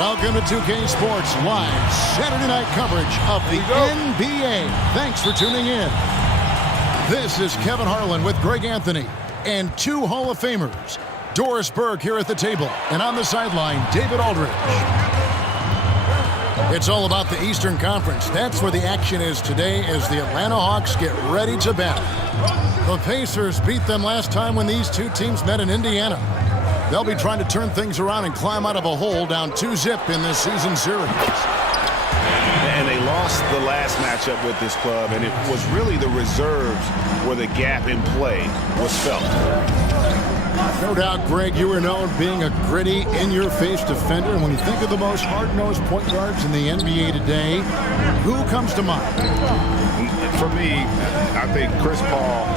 Welcome to 2K Sports Live Saturday night coverage of the NBA. Thanks for tuning in. This is Kevin Harlan with Greg Anthony and two Hall of Famers. Doris Burke here at the table, and on the sideline, David Aldridge. It's all about the Eastern Conference. That's where the action is today as the Atlanta Hawks get ready to battle. The Pacers beat them last time when these two teams met in Indiana. They'll be trying to turn things around and climb out of a hole down 2-0 in this season series. And they lost the last matchup with this club, and it was really the reserves where the gap in play was felt. No doubt, Greg, you were known being a gritty, in-your-face defender. And when you think of the most hard-nosed point guards in the NBA today, who comes to mind? For me, I think Chris Paul.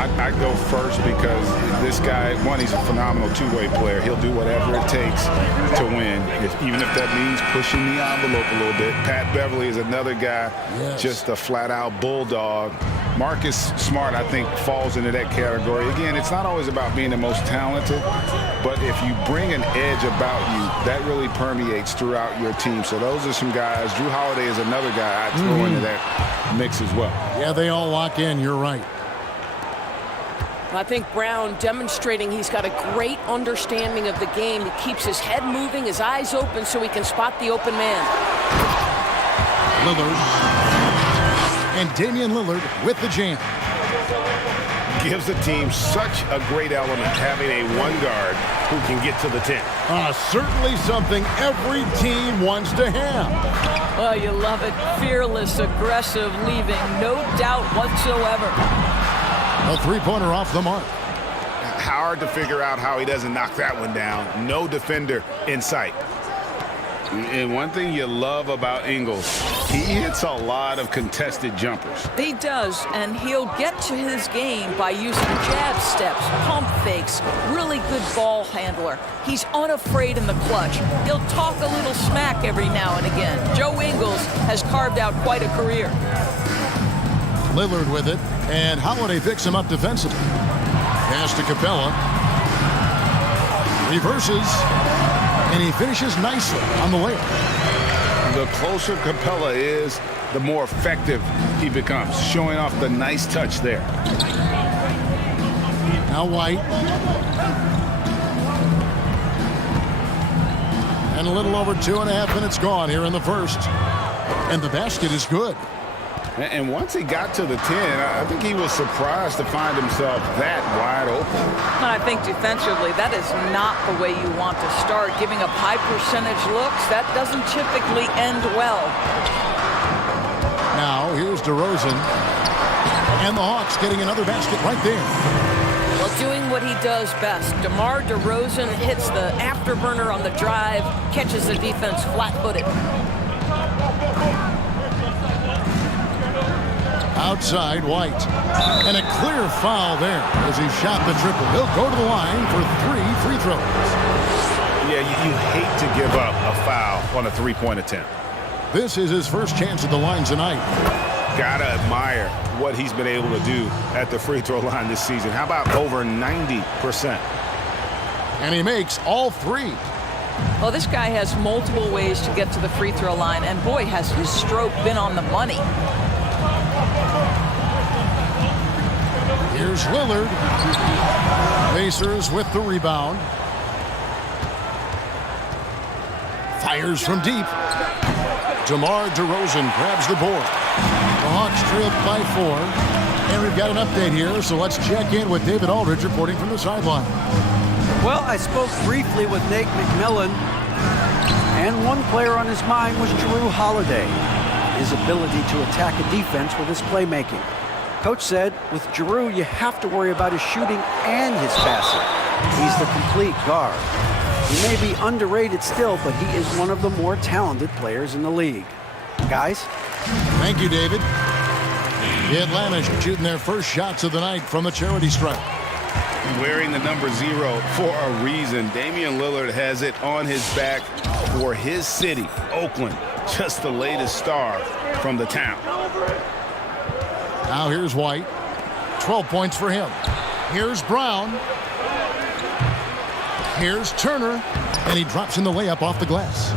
I go first because this guy, one, he's a phenomenal two-way player. He'll do whatever it takes to win, even if that means pushing the envelope a little bit. Pat Beverly is another guy, just a flat-out bulldog. Marcus Smart, I think, falls into that category. Again, it's not always about being the most talented, but if you bring an edge about you, that really permeates throughout your team. So those are some guys. Drew Holiday is another guy I'd throw into that mix as well. Yeah, they all lock in. You're right. I think Brown demonstrating he's got a great understanding of the game. He keeps his head moving, his eyes open so he can spot the open man. Lillard. And Damian Lillard with the jam. Gives the team such a great element having a one guard who can get to the 10. Certainly something every team wants to have. Oh, you love it. Fearless, aggressive, leaving no doubt whatsoever. A three-pointer off the mark. Hard to figure out how he doesn't knock that one down. No defender in sight. And one thing you love about Ingles, he hits a lot of contested jumpers. He does, and he'll get to his game by using jab steps, pump fakes, really good ball handler. He's unafraid in the clutch. He'll talk a little smack every now and again. Joe Ingles has carved out quite a career. Lillard with it, and Holiday picks him up defensively. Pass to Capella. Reverses, and he finishes nicely on the layup. The closer Capella is, the more effective he becomes, showing off the nice touch there. Now White. And a little over 2.5 minutes gone here in the first. And the basket is good. And once he got to the 10, I think he was surprised to find himself that wide open. And I think defensively, that is not the way you want to start. Giving up high percentage looks, that doesn't typically end well. Now here's DeRozan. And the Hawks getting another basket right there. Well, doing what he does best. DeMar DeRozan hits the afterburner on the drive, catches the defense flat-footed. Outside, White. And a clear foul there as he shot the triple. He'll go to the line for 3 free throws. Yeah, you hate to give up a foul on a three-point attempt. This is his first chance at the line tonight. Gotta admire what he's been able to do at the free throw line this season. How about over 90%? And he makes all 3. Well, this guy has multiple ways to get to the free throw line, and boy, has his stroke been on the money. Here's Lillard. Pacers with the rebound. Fires from deep. DeMar DeRozan grabs the board. The Hawks trail by 4. And we've got an update here, so let's check in with David Aldridge reporting from the sideline. Well, I spoke briefly with Nate McMillan, and one player on his mind was Jrue Holiday. His ability to attack a defense with his playmaking. Coach said, with Jrue, you have to worry about his shooting and his passing. He's the complete guard. He may be underrated still, but he is one of the more talented players in the league. Guys? Thank you, David. The Atlanta shooting their first shots of the night from the charity stripe. Wearing the number 0 for a reason. Damian Lillard has it on his back for his city, Oakland. Just the latest star from the town. Now here's White. 12 points for him. Here's Brown. Here's Turner. And he drops in the layup off the glass.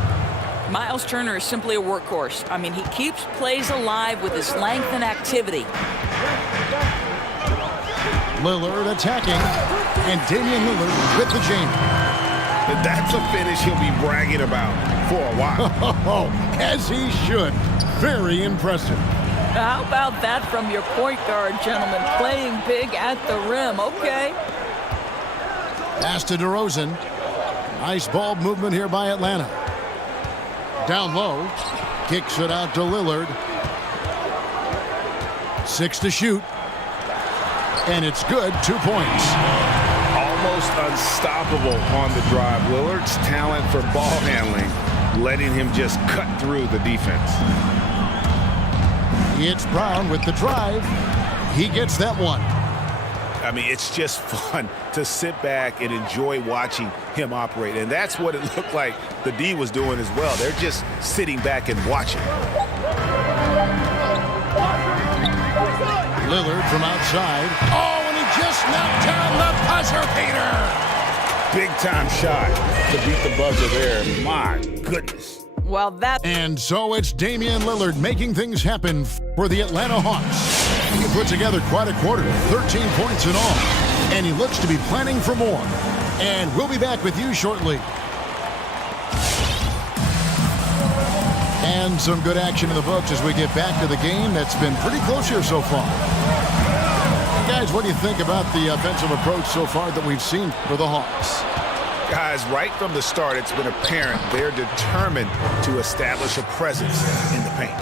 Miles Turner is simply a workhorse. I mean, he keeps plays alive with his length and activity. Lillard attacking. And Damian Lillard with the jam. That's a finish he'll be bragging about for a while. As he should. Very impressive. How about that from your point guard, gentlemen? Playing big at the rim. Okay. Pass to DeRozan. Nice ball movement here by Atlanta. Down low. Kicks it out to Lillard. 6 to shoot. And it's good. 2 points. Almost unstoppable on the drive. Lillard's talent for ball handling, letting him just cut through the defense. It's Brown with the drive. He gets that one. I mean, it's just fun to sit back and enjoy watching him operate. And that's what it looked like the D was doing as well. They're just sitting back and watching. Lillard from outside. Oh, and he just knocked down the buzzer beater. Big-time shot to beat the buzzer there. My goodness. Well, that... And so it's Damian Lillard making things happen for the Atlanta Hawks. He put together quite a quarter, 13 points in all. And he looks to be planning for more. And we'll be back with you shortly. And some good action in the books as we get back to the game that's been pretty close here so far. Guys, what do you think about the offensive approach so far that we've seen for the Hawks? Guys, right from the start, it's been apparent they're determined to establish a presence in the paint.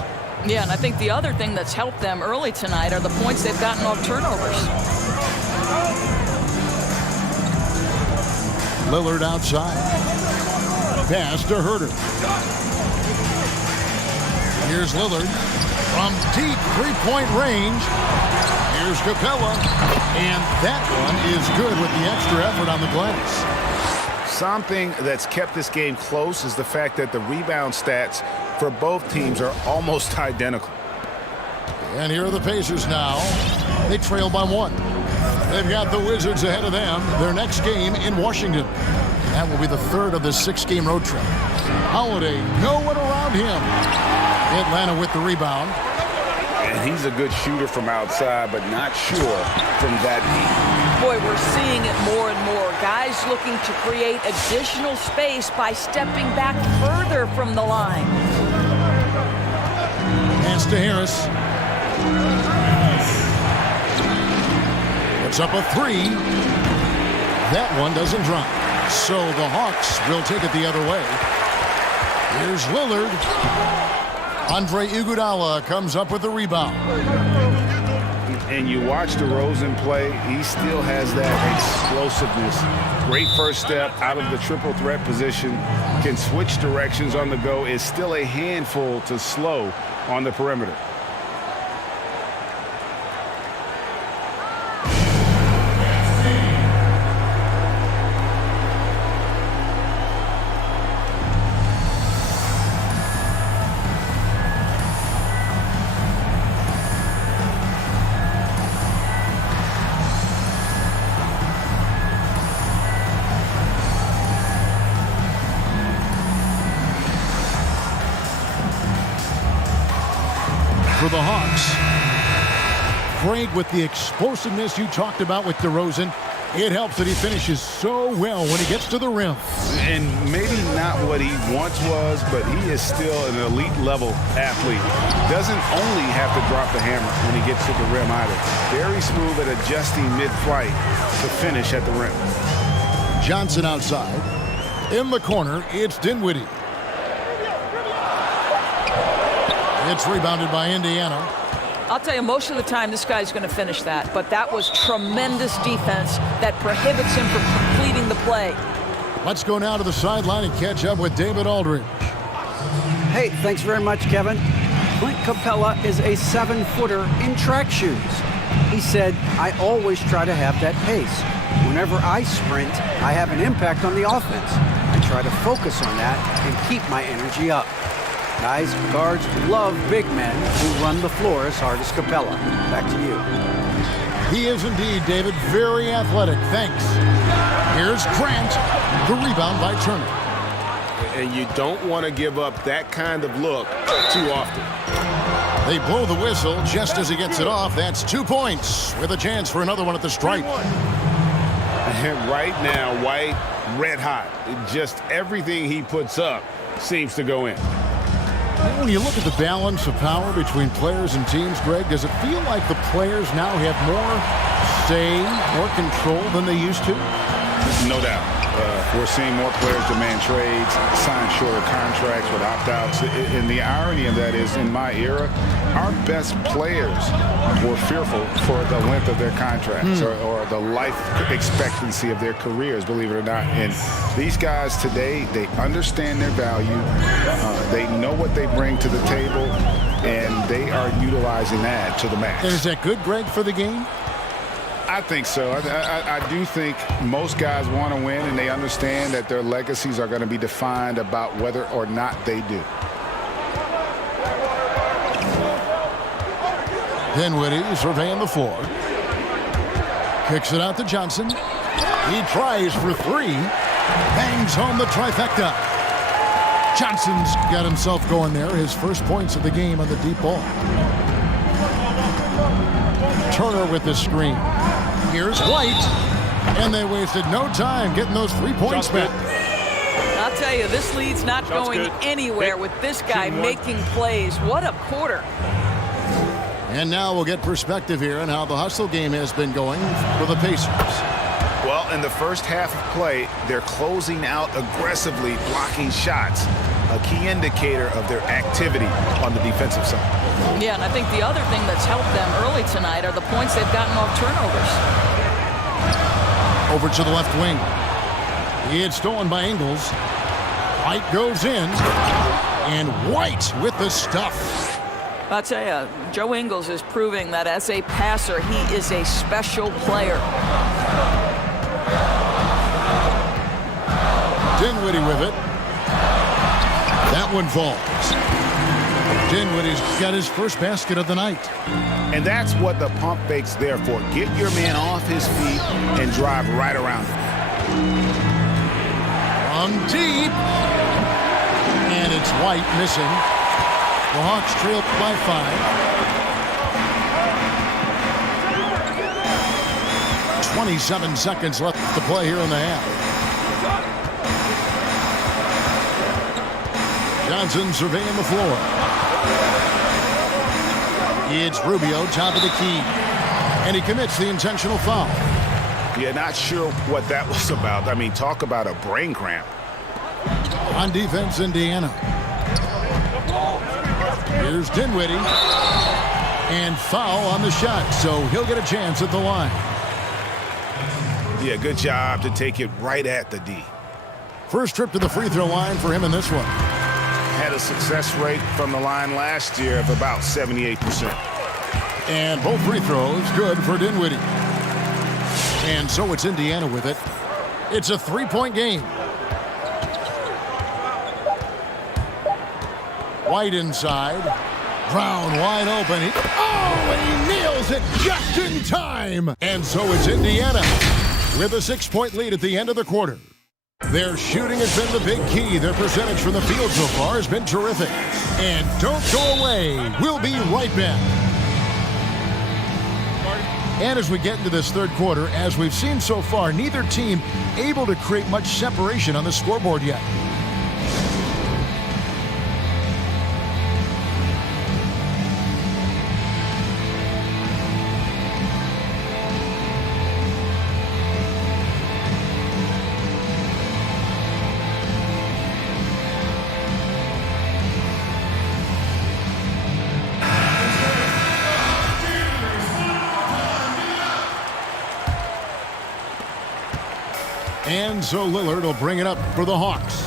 Yeah, and I think the other thing that's helped them early tonight are the points they've gotten off turnovers. Lillard outside. pass to Herter. Here's Lillard from deep three-point range. Here's Capella. And that one is good with the extra effort on the glass. Something that's kept this game close is the fact that the rebound stats for both teams are almost identical. And here are the Pacers now. They trail by 1. They've got the Wizards ahead of them. Their next game in Washington. That will be the 3rd of the 6-game road trip. Holiday, no one around him. Atlanta with the rebound. And he's a good shooter from outside, but not sure from that deep. Boy, we're seeing it more and more. Guys looking to create additional space by stepping back further from the line. Pass to Harris. Puts up a 3. That one doesn't drop. So the Hawks will take it the other way. Here's Lillard. Andre Iguodala comes up with the rebound. And you watch DeRozan play, he still has that explosiveness. Great first step out of the triple threat position. Can switch directions on the go. Is still a handful to slow on the perimeter. For the Hawks, Greg, with the explosiveness you talked about with DeRozan, it helps that he finishes so well when he gets to the rim. And maybe not what he once was, but he is still an elite level athlete. Doesn't only have to drop the hammer when he gets to the rim either. Very smooth at adjusting mid-flight to finish at the rim. Johnson outside. In the corner, it's Dinwiddie. It's rebounded by Indiana. I'll tell you, most of the time this guy's going to finish that, but that was tremendous defense that prohibits him from completing the play. Let's go now to the sideline and catch up with David Aldridge. Hey, thanks very much, Kevin. Clint Capella is a 7-footer in track shoes. He said, I always try to have that pace. Whenever I sprint, I have an impact on the offense. I try to focus on that and keep my energy up. Guys, guards love big men who run the floor as hard as Capella. Back to you. He is indeed, David, very athletic. Thanks. Here's Grant. The rebound by Turner. And you don't want to give up that kind of look too often. They blow the whistle just as he gets it off. That's 2 points with a chance for another one at the stripe. And right now, White, red hot. Just everything he puts up seems to go in. When you look at the balance of power between players and teams, Greg, does it feel like the players now have more say, more control than they used to? No doubt. We're seeing more players demand trades, sign shorter contracts with opt-outs. And the irony of that is, in my era, our best players were fearful for the length of their contracts or the life expectancy of their careers, believe it or not. And these guys today, they understand their value. They know what they bring to the table, and they are utilizing that to the max. And is that good, Greg, for the game? I think so. I do think most guys want to win, and they understand that their legacies are going to be defined about whether or not they do. Dinwiddie surveying the floor. Kicks it out to Johnson. He tries for 3. Bangs home the trifecta. Johnson's got himself going there. His first points of the game on the deep ball. Turner with the screen. Here's White. And they wasted no time getting those 3 points back. I'll tell you, this lead's not going anywhere with this guy making plays. What a quarter. And now we'll get perspective here on how the hustle game has been going for the Pacers. Well, in the first half of play, they're closing out aggressively, blocking shots, a key indicator of their activity on the defensive side. Yeah, and I think the other thing that's helped them early tonight are the points they've gotten off turnovers. Over to the left wing. It's stolen by Ingles. White goes in, and White with the stuff. I'll tell you, Joe Ingles is proving that as a passer, he is a special player. Dinwiddie with it. That one falls. Dinwiddie's got his first basket of the night. And that's what the pump fake's there for. Get your man off his feet and drive right around him. From deep. And it's White missing. The Hawks trail by 5. 27 seconds left to play here in the half. Johnson surveying the floor. It's Rubio, top of the key. And he commits the intentional foul. Yeah, not sure what that was about. I mean, talk about a brain cramp. On defense, Indiana. Here's Dinwiddie. And foul on the shot, so he'll get a chance at the line. Yeah, good job to take it right at the D. First trip to the free throw line for him in this one. Had a success rate from the line last year of about 78%. And both free throws good for Dinwiddie. And so it's Indiana with it. It's a three-point game. White inside. Brown wide open. And he nails it just in time. And so it's Indiana with a 6-point lead at the end of the quarter. Their shooting has been the big key. Their percentage from the field so far has been terrific. And don't go away. We'll be right back. And as we get into this third quarter, as we've seen so far, neither team able to create much separation on the scoreboard yet. And so Lillard will bring it up for the Hawks.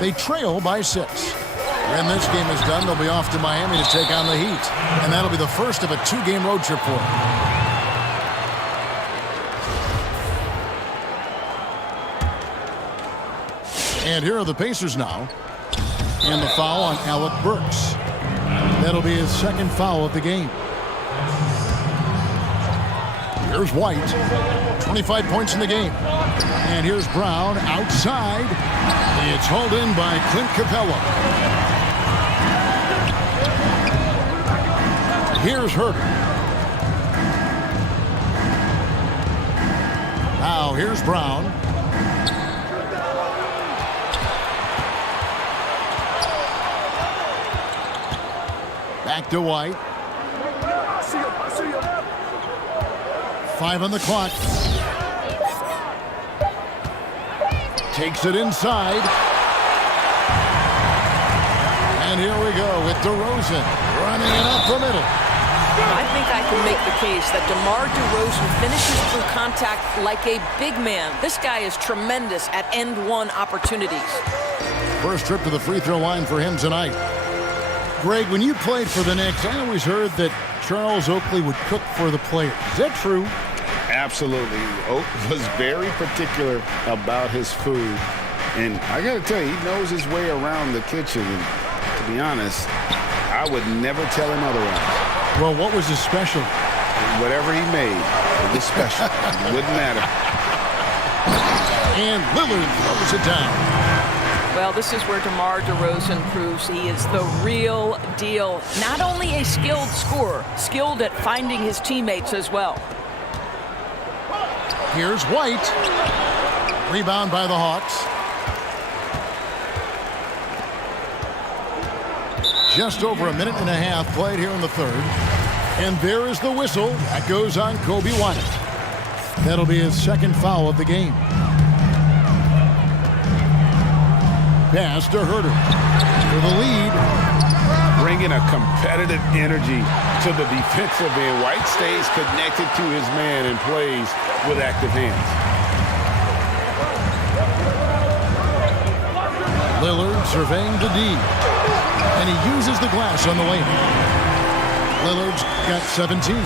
They trail by 6. When this game is done, they'll be off to Miami to take on the Heat. And that'll be the first of a 2-game road trip for them. And here are the Pacers now. And the foul on Alec Burks. That'll be his second foul of the game. Here's White. 25 points in the game. And here's Brown outside. It's hauled in by Clint Capella. Here's Herbert. Now here's Brown. Back to White. 5 on the clock. Takes it inside. And here we go with DeRozan running it up the middle. I think I can make the case that DeMar DeRozan finishes through contact like a big man. This guy is tremendous at end-one opportunities. First trip to the free throw line for him tonight. Greg, when you played for the Knicks, I always heard that Charles Oakley would cook for the players. Is that true? Absolutely. Oak was very particular about his food. And I got to tell you, he knows his way around the kitchen. And to be honest, I would never tell him otherwise. Well, what was his special? Whatever he made, it was special. It wouldn't matter. And Lillard throws it down. Well, this is where DeMar DeRozan proves he is the real deal. Not only a skilled scorer, skilled at finding his teammates as well. Here's White. Rebound by the Hawks. Just over a minute and a half played here in the third. And there is the whistle. That goes on Kobe White. That'll be his second foul of the game. Pass to Herter for the lead. Bringing a competitive energy to the defensive end. White stays connected to his man and plays with active hands. surveying the D. And he uses the glass on the way. Lillard's got 17.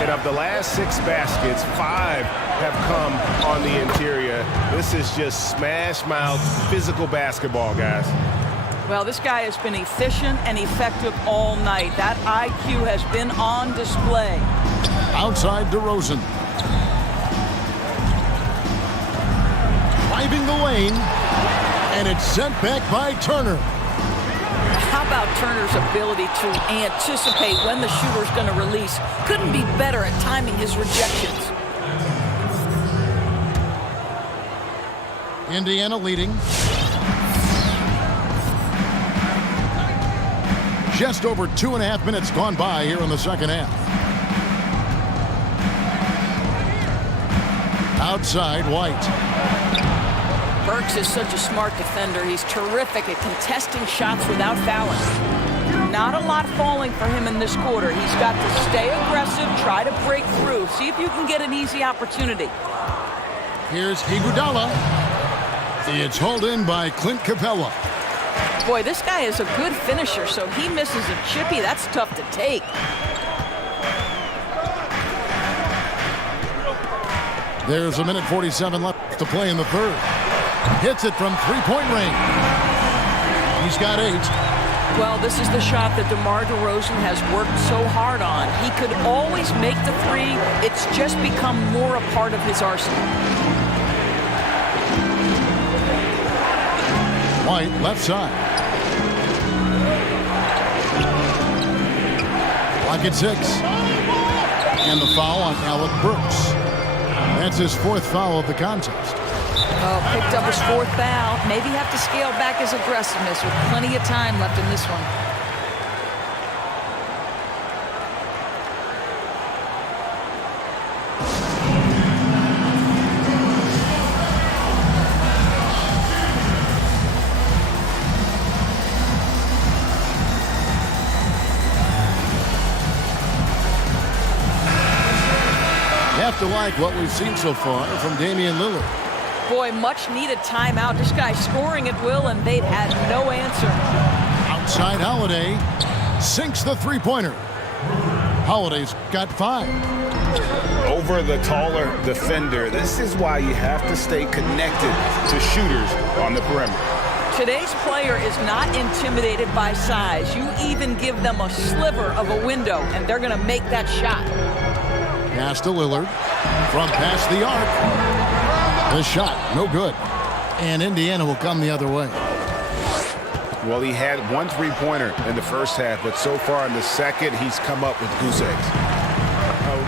And of the last 6 baskets, 5 have come on the interior. This is just smash mouth physical basketball, guys. Well, this guy has been efficient and effective all night. That IQ has been on display. Outside DeRozan. Driving the lane. And it's sent back by Turner. How about Turner's ability to anticipate when the shooter's going to release? Couldn't be better at timing his rejections. Indiana leading. Just over 2.5 minutes gone by here in the second half. Outside, White. Burks is such a smart defender. He's terrific at contesting shots without fouling. Not a lot falling for him in this quarter. He's got to stay aggressive, try to break through, see if you can get an easy opportunity. Here's Iguodala. It's hauled in by Clint Capella. Boy, this guy is a good finisher, so he misses a chippy. That's tough to take. There's a minute 47 left to play in the third. Hits it from three-point range. He's got 8. Well, this is the shot that DeMar DeRozan has worked so hard on. He could always make the 3. It's just become more a part of his arsenal. White, left side. Clock at 6. And the foul on Alec Burks. That's his 4th foul of the contest. Oh, picked up his 4th foul. Maybe have to scale back his aggressiveness with plenty of time left in this one. You have to like what we've seen so far from Damian Lillard. Boy, much needed timeout. This guy's scoring at will, and they've had no answer. Outside Holiday sinks the three-pointer. Holiday's got 5. Over the taller defender. This is why you have to stay connected to shooters on the perimeter. Today's player is not intimidated by size. You even give them a sliver of a window, and they're going to make that shot. Pass to Lillard from past the arc. The shot, no good. And Indiana will come the other way. Well, he had 1 3-pointer in the first half, but so far in the second, he's come up with goose eggs.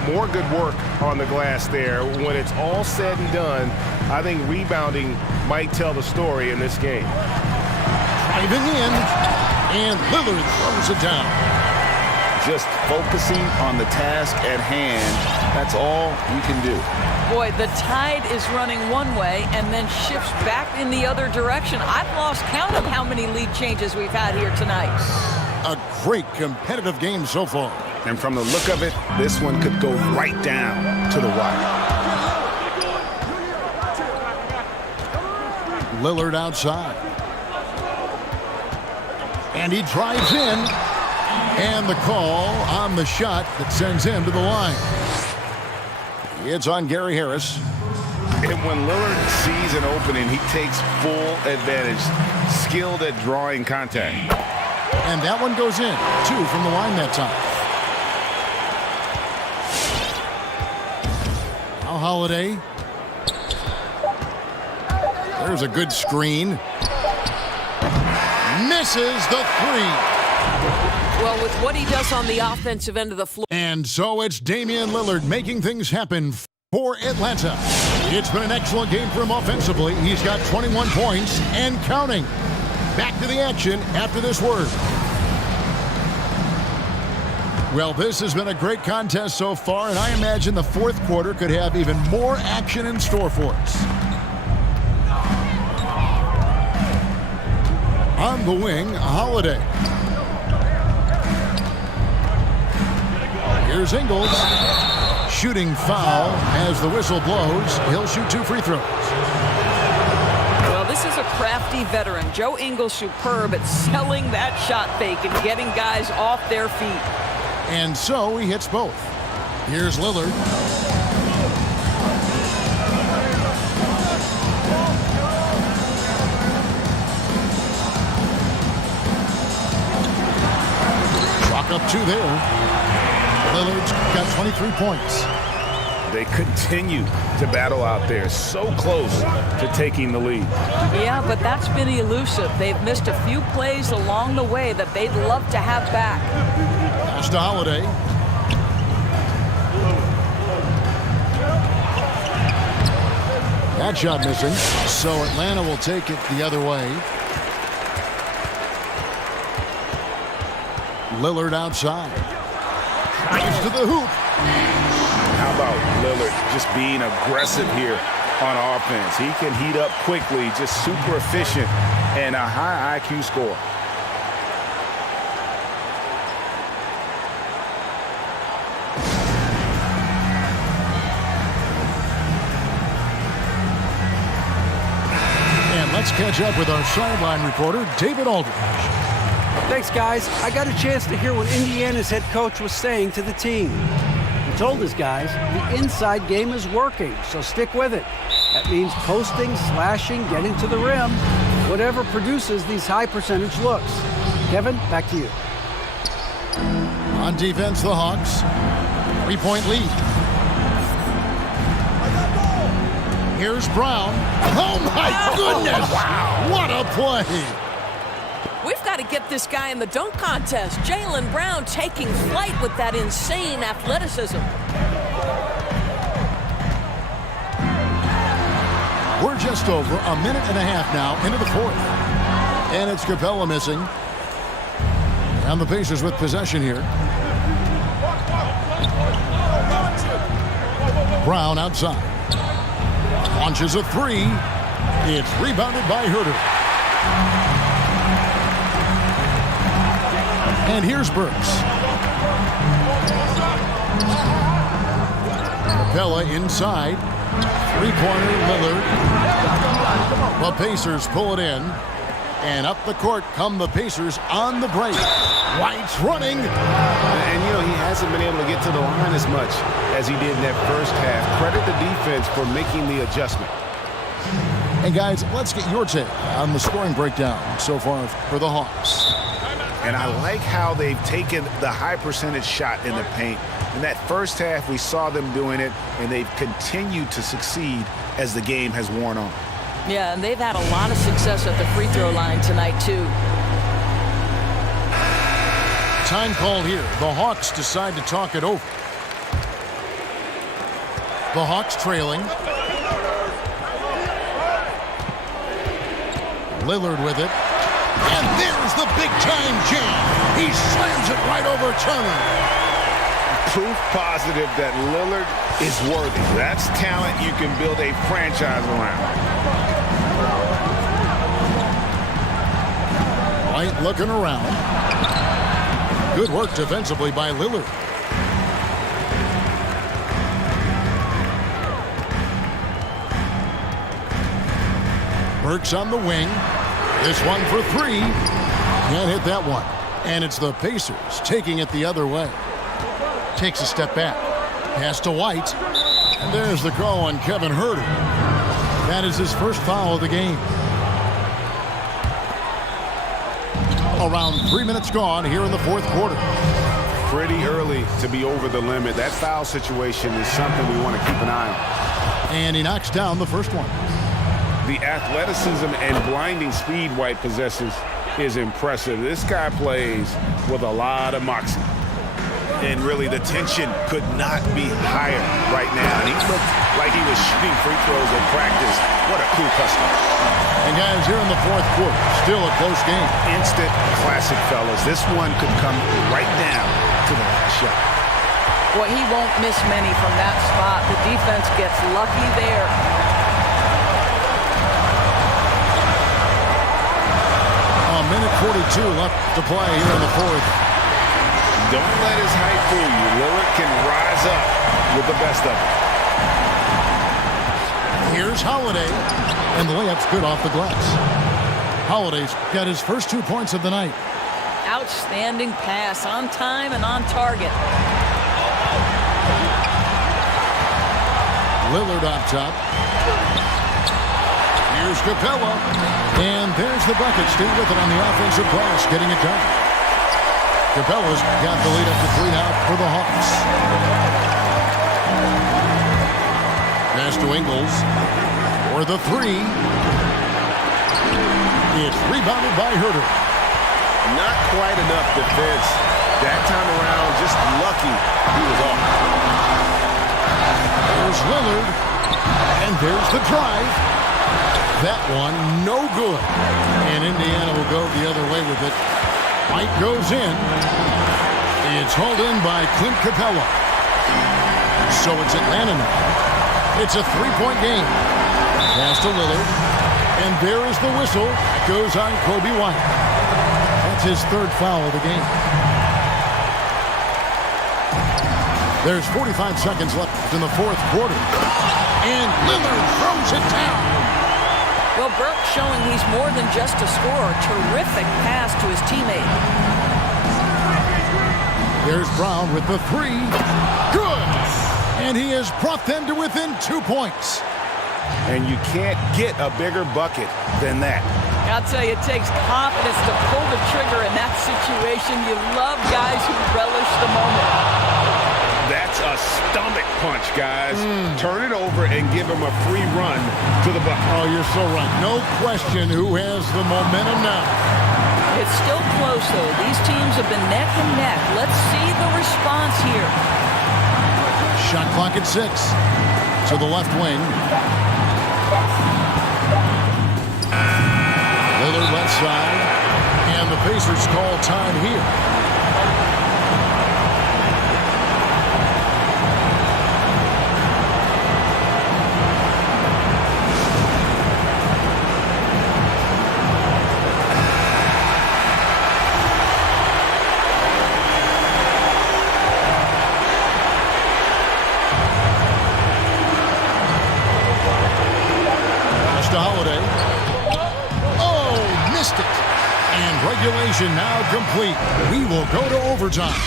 More good work on the glass there. When it's all said and done, I think rebounding might tell the story in this game. Driving in, and Lillard throws it down. Just focusing on the task at hand. That's all you can do. Boy, the tide is running one way and then shifts back in the other direction. I've lost count of how many lead changes we've had here tonight. A great competitive game so far. And from the look of it, this one could go right down to the wire. Lillard outside. And he drives in. And the call on the shot that sends him to the line. It's on Gary Harris. And when Lillard sees an opening, he takes full advantage. Skilled at drawing contact. And that one goes in. 2 from the line that time. Now Holiday. There's a good screen. Misses the 3. Well, with what he does on the offensive end of the floor. And so it's Damian Lillard making things happen for Atlanta. It's been an excellent game for him offensively. He's got 21 points and counting. Back to the action after this word. Well, this has been a great contest so far, and I imagine the 4th quarter could have even more action in store for us. On the wing, Holiday. Here's Ingles. Shooting foul as the whistle blows. He'll shoot 2 free throws. Well, This is a crafty veteran. Joe Ingles superb at selling that shot fake and getting guys off their feet. And so he hits both. Here's Lillard. Chalk up 2 there. Lillard's got 23 points. They continue to battle out there, so close to taking the lead. Yeah, but that's been elusive. They've missed a few plays along the way that they'd love to have back. Pass to Holiday. That shot missing, so Atlanta will take it the other way. Lillard outside. Drives to the hoop. How about Lillard just being aggressive here on offense? He can heat up quickly, just super efficient, and a high IQ score. And let's catch up with our sideline reporter, David Aldridge. Thanks, guys. I got a chance to hear what Indiana's head coach was saying to the team. He told his guys the inside game is working, so stick with it. That means posting, slashing, getting to the rim, whatever produces these high percentage looks. Kevin, back to you. On defense, the Hawks. 3-point lead. Here's Brown. Oh, my goodness! Wow. What a play! We've got to get this guy in the dunk contest. Jaylen Brown taking flight with that insane athleticism. We're just over a minute and a half now into the fourth. And it's Capella missing. And the Pacers with possession here. Brown outside. Launches a three. It's rebounded by Herter. And here's Burks. Capella inside. Three-pointer Lillard. The Pacers pull it in. And up the court come the Pacers on the break. White's running. And, you know, he hasn't been able to get to the line as much as he did in that first half. Credit the defense for making the adjustment. And, guys, let's get your take on the scoring breakdown so far for the Hawks. And I like how they've taken the high percentage shot in the paint. In that first half, we saw them doing it, and they've continued to succeed as the game has worn on. Yeah, and they've had a lot of success at the free throw line tonight, too. Time called here. The Hawks decide to talk it over. The Hawks trailing. Lillard with it. And there's the big-time jam. He slams it right over Turner. Proof positive that Lillard is worthy. That's talent you can build a franchise around. White looking around. Good work defensively by Lillard. Burks on the wing. This one for three. Can't hit that one. And it's the Pacers taking it the other way. Takes a step back. Pass to White. And there's the call on Kevin Herter. That is his first foul of the game. Around 3 minutes gone here in the fourth quarter. Pretty early to be over the limit. That foul situation is something we want to keep an eye on. And he knocks down the first one. The athleticism and blinding speed White possesses is impressive. This guy plays with a lot of moxie. And really, the tension could not be higher right now. And he looked like he was shooting free throws at practice. What a cool customer. And guys, here in the fourth quarter, still a close game. Instant classic, fellas. This one could come right down to the last shot. Well, he won't miss many from that spot. The defense gets lucky there. A minute 42 left to play here in the fourth. Don't let his height fool you. Lillard can rise up with the best of them. Here's Holiday. And the layup's good off the glass. Holiday's got his first 2 points of the night. Outstanding pass, on time and on target. Lillard on top. Here's Capella. And there's the bucket. Stay with it on the offensive glass, getting it done. Capella's got the lead up to 3 now for the Hawks. Pass to Ingles for the 3. It's rebounded by Herter. Not quite enough defense that time around. Just lucky he was off. There's Lillard. And there's the drive. That one, no good. And Indiana will go the other way with it. White goes in. It's hauled in by Clint Capella. So it's Atlanta now. It's a 3-point game. Pass to Lillard. And there is the whistle. That goes on Kobe White. That's his 3rd foul of the game. There's 45 seconds left in the 4th quarter. And Lillard throws it down. Well, Burke showing he's more than just a scorer. Terrific pass to his teammate. There's Brown with the 3. Good! And he has brought them to within 2 points. And you can't get a bigger bucket than that. I'll tell you, it takes confidence to pull the trigger in that situation. You love guys who relish the moment. That's a stomach punch, guys. Turn it over and give him a free run to the bucket. Oh, you're so right. No question who has the momentum now. It's still close, though. These teams have been neck and neck. Let's see the response here. Shot clock at 6. To the left wing. Lillard left side. And the Pacers call time here. Regulation now complete. We will go to overtime.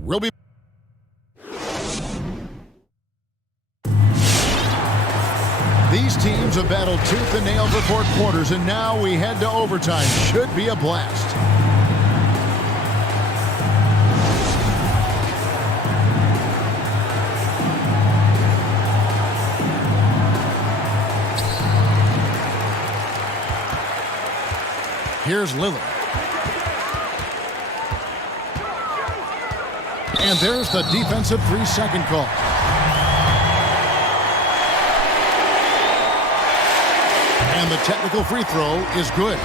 We'll be. These teams have battled tooth and nail for 4 quarters, and now we head to overtime. Should be a blast. Here's Lillard. And there's the defensive 3-second call. And the technical free throw is good.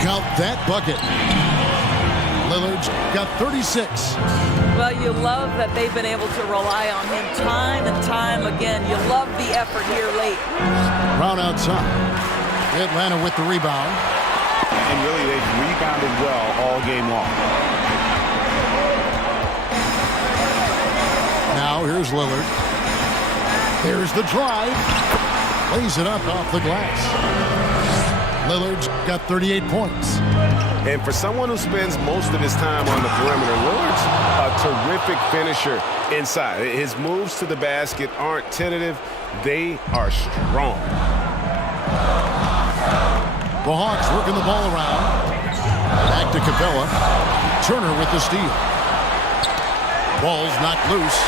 Count that bucket. Lillard's got 36. Well, you love that they've been able to rely on him time and time again. You love the effort here late. Brown outside. Atlanta with the rebound. And really, they've rebounded well all game long. Now, here's Lillard. There's the drive. Lays it up off the glass. Lillard's got 38 points. And for someone who spends most of his time on the perimeter, Lillard's a terrific finisher inside. His moves to the basket aren't tentative. They are strong. The Hawks working the ball around. Back to Capella. Turner with the steal. Ball's knocked loose.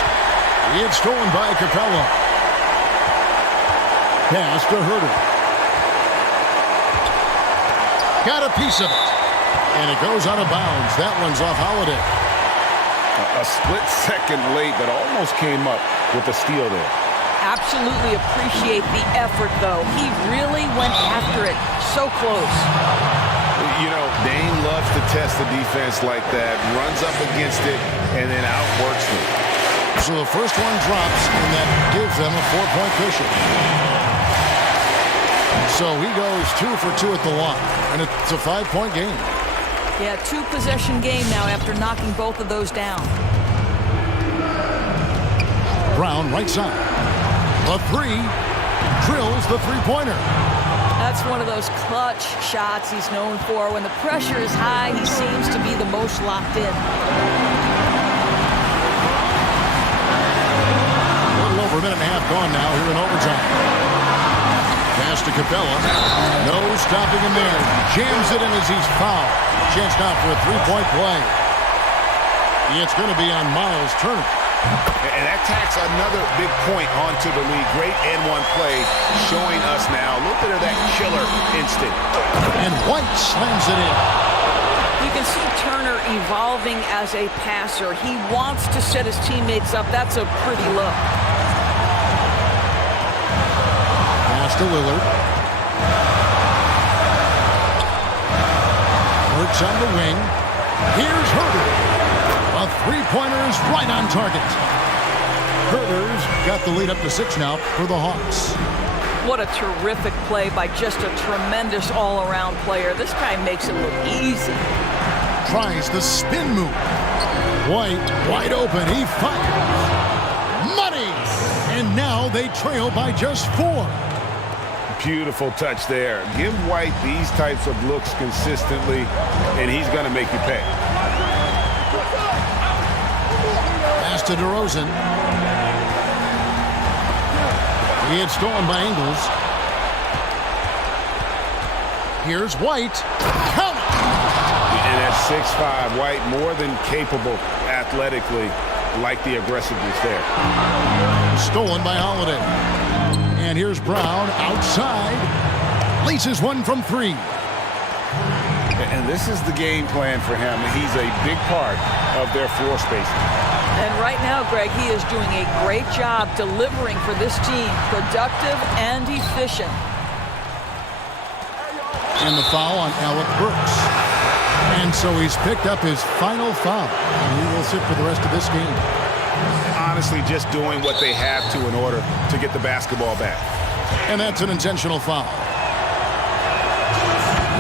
It's stolen by Capella. Pass to Herter. Got a piece of it. And it goes out of bounds. That one's off Holiday. A split second late, but almost came up with a steal there. Absolutely appreciate the effort, though. He really went after it. So close. You know, Dane loves to test the defense like that, runs up against it, and then outworks them. So the first one drops, and that gives them a 4-point cushion. So he goes 2 for 2 at the line, and it's a 5-point game. Yeah, two-possession game now after knocking both of those down. Brown, right side. The three. Drills the three-pointer. That's one of those clutch shots he's known for. When the pressure is high, he seems to be the most locked in. A little over a minute and a half gone now here in overtime. Pass to Capella. No stopping him there. Jams it in as he's fouled. Chance now for a three-point play. It's going to be on Miles Turner. And that tacks another big point onto the league. Great N1 play showing us now a little bit of that killer instinct. And White slams it in. You can see Turner evolving as a passer. He wants to set his teammates up. That's a pretty look. Pass to Lillard. Works on the wing. Here's Herter. A three-pointer is right on target. Herter's got the lead up to 6 now for the Hawks. What a terrific play by just a tremendous all-around player. This guy makes it look easy. Tries the spin move. White wide open. He fires. Money! And now they trail by just 4. Beautiful touch there. Give White these types of looks consistently, and he's going to make you pay. Pass to DeRozan. He had stolen by Ingles. Here's White. Count it! And at 6'5", White more than capable athletically, like the aggressiveness there. Stolen by Holiday. And here's Brown outside. Laces one from 3. And this is the game plan for him. He's a big part of their floor spacing. And right now, Greg, he is doing a great job delivering for this team. Productive and efficient. And the foul on Alec Burks. And so he's picked up his final foul. And he will sit for the rest of this game. Honestly, just doing what they have to in order to get the basketball back. And that's an intentional foul.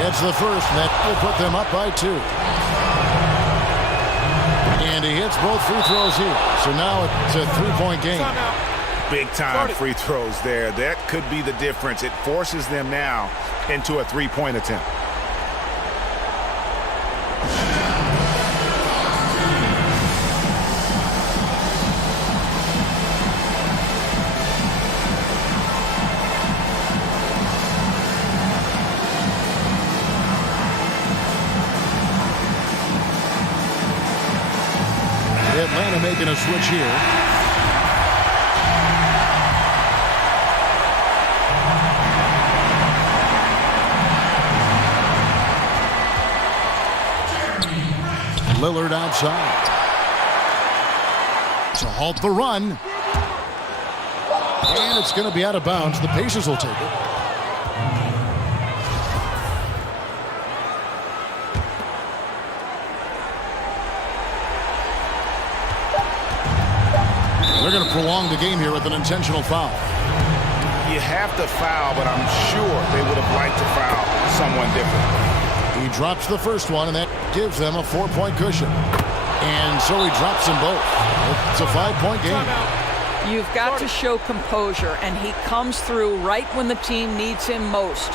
It's the first that will put them up by 2. And he hits both free throws here. So now it's a 3-point game. Big time free throws there. That could be the difference. It forces them now into a 3-point attempt. Atlanta making a switch here. Lillard outside. To halt the run. And it's going to be out of bounds. The Pacers will take it. They're going to prolong the game here with an intentional foul. You have to foul, but I'm sure they would have liked to foul someone different. He drops the first one, and that gives them a 4-point cushion. And so he drops them both. It's a 5-point game. You've got to show composure, and he comes through right when the team needs him most.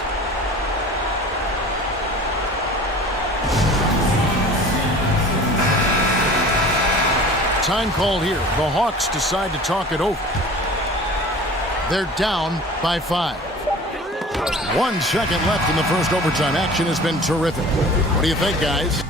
Time called here. The Hawks decide to talk it over. They're down by 5. 1 second left in the first overtime. Action has been terrific. What do you think, guys?